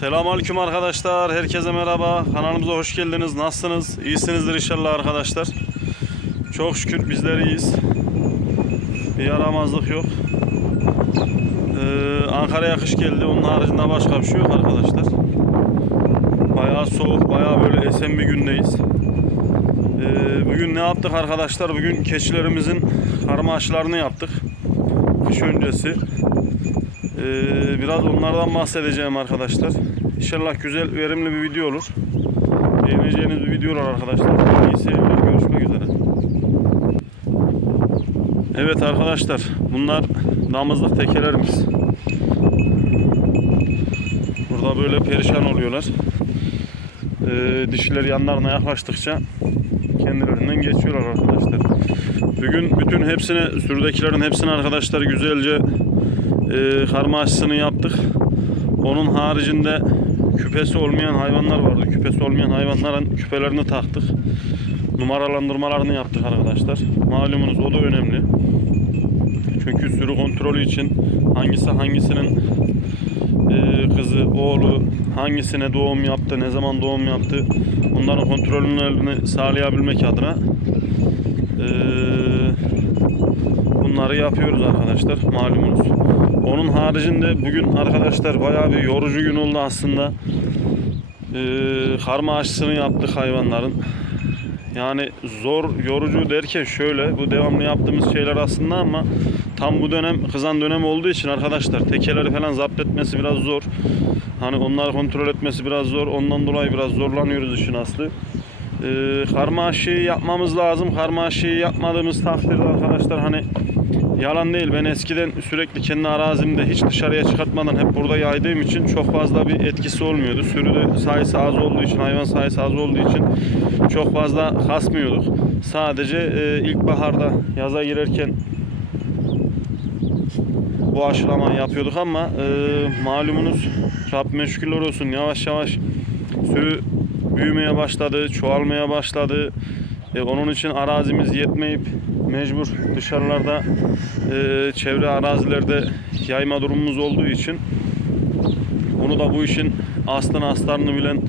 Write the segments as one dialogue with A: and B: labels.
A: Selamünaleyküm arkadaşlar. Herkese merhaba. Kanalımıza hoş geldiniz. Nasılsınız? İyisinizdir inşallah arkadaşlar. Çok şükür bizler iyiyiz. Bir yaramazlık yok. Ee, Ankara'ya kış geldi. Onun haricinde başka bir şey yok arkadaşlar. Bayağı soğuk, bayağı böyle esen bir gündeyiz. Ee, bugün ne yaptık arkadaşlar? Bugün keçilerimizin karma aşılarını yaptık. Kış öncesi. Ee, biraz onlardan bahsedeceğim arkadaşlar. İnşallah güzel, verimli bir video olur. Beğeneceğiniz bir video olur arkadaşlar. İyi seyirler, görüşmek üzere. Evet arkadaşlar, bunlar damızlık tekelerimiz. Burada böyle perişan oluyorlar. Ee, dişiler yanlarına yaklaştıkça kendilerinden geçiyorlar arkadaşlar. Bugün bütün hepsine, sürüdekilerin hepsini arkadaşlar güzelce e, karma aşısını yaptık. Onun haricinde küpesi olmayan hayvanlar vardı. Küpesi olmayan hayvanların küpelerini taktık. Numaralandırmalarını yaptık arkadaşlar. Malumunuz o da önemli. Çünkü sürü kontrolü için hangisi hangisinin e, kızı, oğlu hangisine doğum yaptı, ne zaman doğum yaptı onların kontrolünü sağlayabilmek adına e, bunları yapıyoruz arkadaşlar malumunuz. Onun haricinde bugün arkadaşlar bayağı bir yorucu gün oldu aslında. Ee, karma aşısını yaptık hayvanların. Yani zor, yorucu derken şöyle bu devamlı yaptığımız şeyler aslında ama tam bu dönem kızan dönem olduğu için arkadaşlar tekeleri falan zapt etmesi biraz zor. Hani onları kontrol etmesi biraz zor. Ondan dolayı biraz zorlanıyoruz işin aslı. Ee, karma yapmamız lazım. Karma yapmadığımız takdirde arkadaşlar hani Yalan değil ben eskiden sürekli kendi arazimde hiç dışarıya çıkartmadan hep burada yaydığım için çok fazla bir etkisi olmuyordu. Sürü sayısı az olduğu için, hayvan sayısı az olduğu için çok fazla kasmıyorduk. Sadece e, ilkbaharda yaza girerken bu aşılamayı yapıyorduk ama e, malumunuz Rabbime şükürler olsun yavaş yavaş sürü büyümeye başladı, çoğalmaya başladı. E, onun için arazimiz yetmeyip mecbur dışarılarda e, çevre arazilerde yayma durumumuz olduğu için bunu da bu işin aslını astarını bilen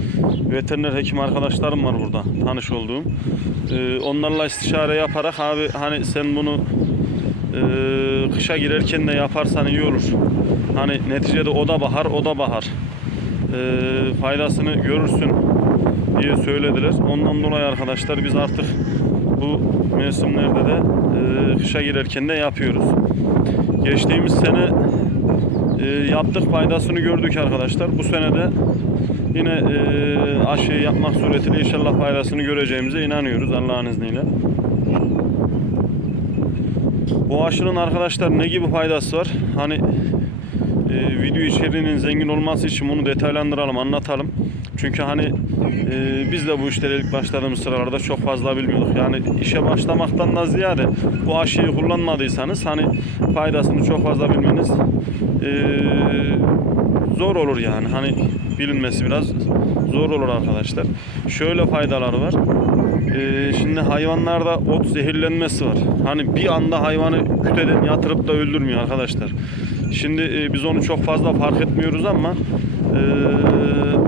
A: veteriner hekim arkadaşlarım var burada tanış olduğum. E, onlarla istişare yaparak abi hani sen bunu e, kışa girerken de yaparsan iyi olur. Hani neticede o da bahar o da bahar. E, faydasını görürsün diye söylediler. Ondan dolayı arkadaşlar biz artık bu mevsimlerde de e, kışa girerken de yapıyoruz. Geçtiğimiz sene e, yaptık faydasını gördük arkadaşlar. Bu sene de yine e, aşıyı yapmak suretiyle inşallah faydasını göreceğimize inanıyoruz Allah'ın izniyle. Bu aşının arkadaşlar ne gibi faydası var? Hani e, video içeriğinin zengin olması için bunu detaylandıralım, anlatalım. Çünkü hani e, biz de bu işlere ilk başladığımız sıralarda çok fazla bilmiyorduk. Yani işe başlamaktan da ziyade bu aşıyı kullanmadıysanız hani faydasını çok fazla bilmeniz e, zor olur yani. Hani bilinmesi biraz zor olur arkadaşlar. Şöyle faydaları var. Ee, şimdi hayvanlarda ot zehirlenmesi var. Hani bir anda hayvanı küteden yatırıp da öldürmüyor arkadaşlar. Şimdi e, biz onu çok fazla fark etmiyoruz ama e,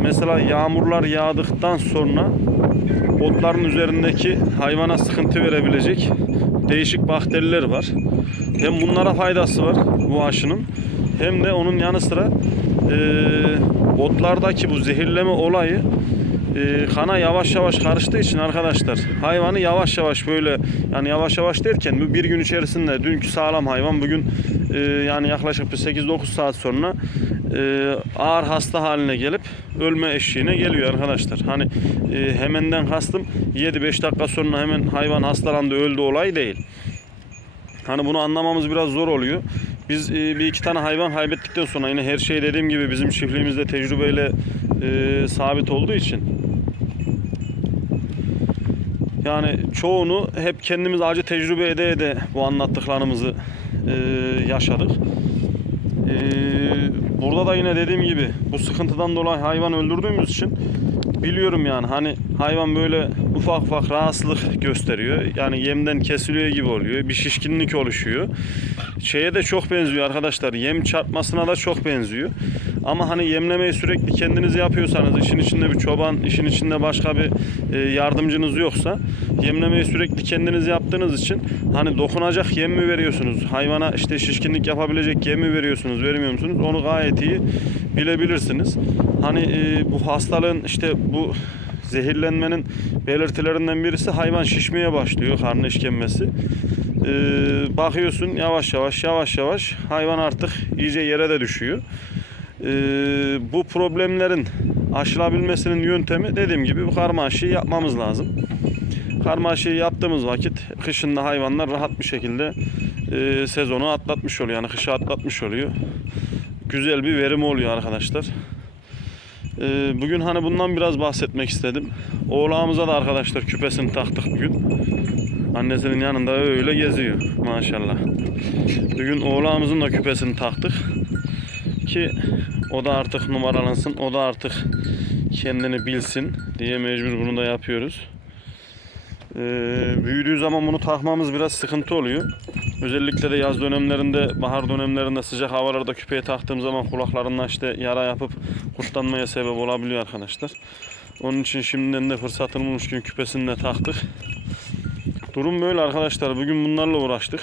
A: mesela yağmurlar yağdıktan sonra otların üzerindeki hayvana sıkıntı verebilecek değişik bakteriler var. Hem bunlara faydası var bu aşının hem de onun yanı sıra e, otlardaki bu zehirleme olayı e, kana yavaş yavaş karıştığı için arkadaşlar hayvanı yavaş yavaş böyle yani yavaş yavaş derken bir gün içerisinde dünkü sağlam hayvan bugün e, yani yaklaşık bir 8-9 saat sonra e, ağır hasta haline gelip ölme eşiğine geliyor arkadaşlar. Hani e, hemenden kastım 7-5 dakika sonra hemen hayvan hastalandı öldü olay değil. Hani bunu anlamamız biraz zor oluyor. Biz e, bir iki tane hayvan kaybettikten sonra yine her şey dediğim gibi bizim çiftliğimizde tecrübeyle e, sabit olduğu için yani çoğunu hep kendimiz acı tecrübe ede ede bu anlattıklarımızı e, yaşadık. E, burada da yine dediğim gibi bu sıkıntıdan dolayı hayvan öldürdüğümüz için biliyorum yani hani hayvan böyle ufak ufak rahatsızlık gösteriyor. Yani yemden kesiliyor gibi oluyor. Bir şişkinlik oluşuyor. Şeye de çok benziyor arkadaşlar. Yem çarpmasına da çok benziyor. Ama hani yemlemeyi sürekli kendiniz yapıyorsanız, işin içinde bir çoban, işin içinde başka bir e, yardımcınız yoksa, yemlemeyi sürekli kendiniz yaptığınız için hani dokunacak yem mi veriyorsunuz? Hayvana işte şişkinlik yapabilecek yem mi veriyorsunuz, vermiyor musunuz? Onu gayet iyi bilebilirsiniz. Hani e, bu hastalığın işte bu zehirlenmenin belirtilerinden birisi hayvan şişmeye başlıyor, karnı işkembesi. Ee, bakıyorsun yavaş yavaş yavaş yavaş hayvan artık iyice yere de düşüyor. Ee, bu problemlerin aşılabilmesinin yöntemi dediğim gibi bu karma aşıyı yapmamız lazım. Karma aşıyı yaptığımız vakit kışında hayvanlar rahat bir şekilde e, sezonu atlatmış oluyor. Yani kışı atlatmış oluyor. Güzel bir verim oluyor arkadaşlar. Ee, bugün hani bundan biraz bahsetmek istedim. Oğlağımıza da arkadaşlar küpesini taktık bugün. Annesinin yanında öyle geziyor maşallah. Bugün oğlağımızın da küpesini taktık. Ki o da artık numaralansın. O da artık kendini bilsin diye mecbur bunu da yapıyoruz. Ee, büyüdüğü zaman bunu takmamız biraz sıkıntı oluyor. Özellikle de yaz dönemlerinde, bahar dönemlerinde sıcak havalarda küpeye taktığım zaman kulaklarından işte yara yapıp kurtlanmaya sebep olabiliyor arkadaşlar. Onun için şimdiden de fırsatını bulmuşken küpesini de taktık. Durum böyle arkadaşlar. Bugün bunlarla uğraştık.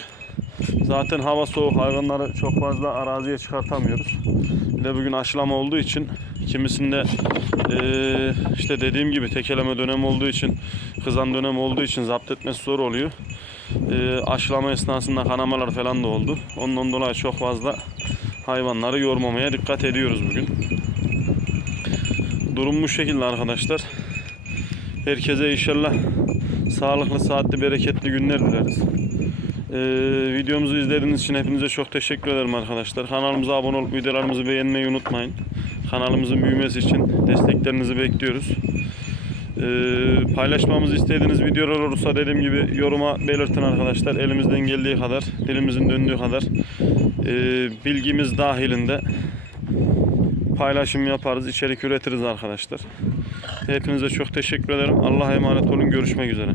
A: Zaten hava soğuk. Hayvanları çok fazla araziye çıkartamıyoruz. Bir de bugün aşılama olduğu için kimisinde eee, işte dediğim gibi tekeleme dönemi olduğu için kızan dönem olduğu için zapt etmesi zor oluyor. Eee, aşılama esnasında kanamalar falan da oldu. Ondan dolayı çok fazla hayvanları yormamaya dikkat ediyoruz bugün. Durum bu şekilde arkadaşlar. Herkese inşallah sağlıklı, saatli, bereketli günler dileriz. Ee, videomuzu izlediğiniz için hepinize çok teşekkür ederim arkadaşlar. Kanalımıza abone olup videolarımızı beğenmeyi unutmayın. Kanalımızın büyümesi için desteklerinizi bekliyoruz. Ee, paylaşmamızı istediğiniz videolar olursa dediğim gibi yoruma belirtin arkadaşlar. Elimizden geldiği kadar, dilimizin döndüğü kadar ee, bilgimiz dahilinde paylaşım yaparız, içerik üretiriz arkadaşlar. Hepinize çok teşekkür ederim. Allah'a emanet olun. Görüşmek üzere.